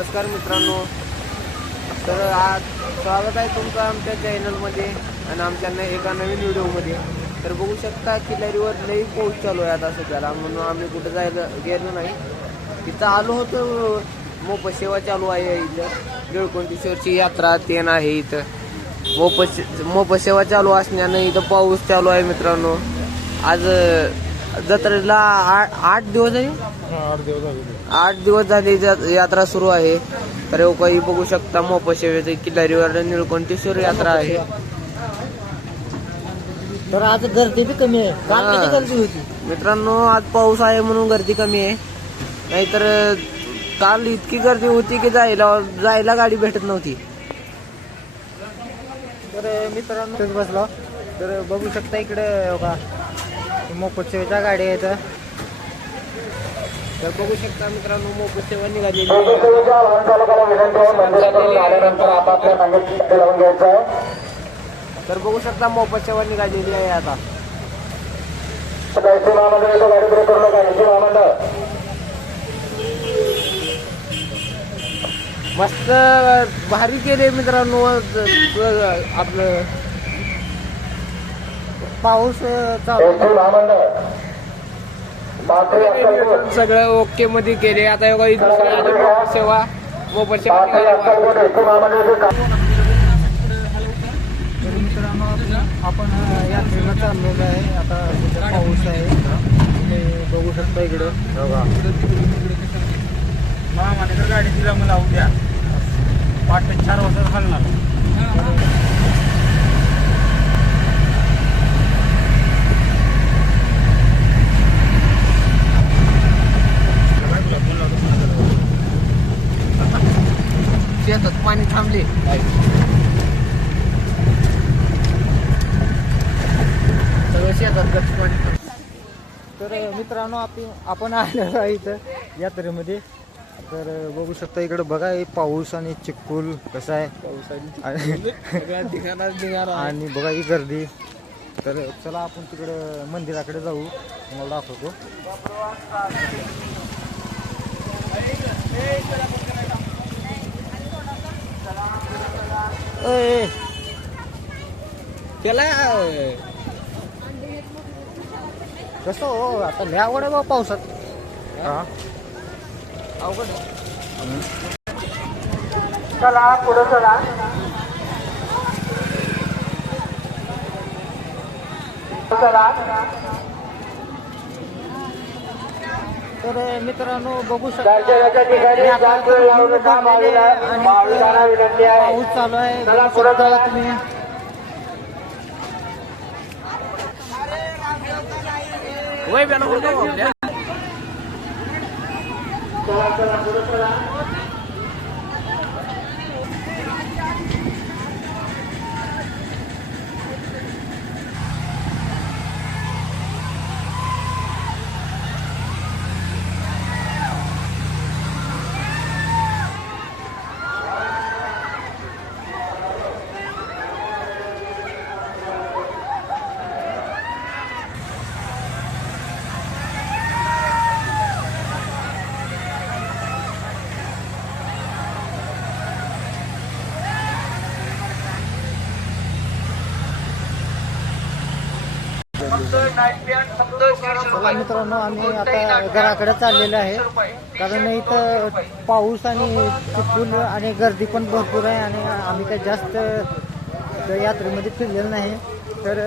नमस्कार मित्रांनो. तर आज स्वागत आहे तुमचं आमच्या चॅनलमध्ये आणि आमच्या न- एका नवीन व्हिडिओमध्ये. तर बघू शकता किल्ल्यारीवर लई पाऊस चालू आहे आता सध्याला. म्हणून आम्ही कुठं जायला गेलो नाही. तिथं आलो होतो मोप सेवा चालू आहे इथं. निळकुंटेश्वरची यात्रा तेन आहे इथं. मोप मोप सेवा चालू असण्यानं इथं पाऊस चालू आहे मित्रांनो. आज जत्रेला आठ आठ दिवस आहे आठ दिवस झाले. आठ दिवस झाली जा- यात्रा सुरू आहे. तर हे काही बघू शकता मोपशेवेचे किल्लारीवर निळकोंटेश्वर यात्रा आहे. तर आज गर्दी बी कमी आहे. काल हा. किती गर्दी होती? मित्रांनो आज पाऊस आहे म्हणून गर्दी कमी आहे. नाहीतर काल इतकी गर्दी होती की जायला जायला गाडी भेटत नव्हती. तर मित्रांनो बसलो. तर बघू शकता इकडे बघा मोकोटच्या गाड्या आहेत. तर बघू शकता मित्रांनो मोपसेवा निघालेली तर बघू शकता मोपसेवा निघालेली आहे आता. मस्त भारी केले मित्रांनो आपलं पाऊस चालू सगळं ओके मध्ये केले. आता एवढा सेवा. तर आपण यात्रेला चाललेलो आहे. आता पाऊस आहे. तुम्ही बघू शकता इकडं. बघा गाडी दिला मला उद्या वाटत चार वाजता घालणार शेतात पाणी थांबले. पाणी तर मित्रांनो आपण आलेलो आहे इथं यात्रेमध्ये. तर बघू शकता इकडे बघा हे पाऊस आणि चिखूल कसं आहे. आणि- आणि बघा ही गर्दी. तर चला आपण तिकडं मंदिराकडे जाऊ. मला दाखवतो. ए, त्याला कसं हो आता लय आवड आहे बा पावसात हा अवघड तर मित्रांनो बघू शकता हे पाऊस चालू आहे. तुम्ही. वय चला मित्रांनो आम्ही आता घराकडे चाललेलो आहे. कारण इथं पाऊस आणि चिखल आणि गर्दी पण भरपूर आहे आणि आम्ही काही जास्त यात्रेमध्ये फिरलेलो नाही. तर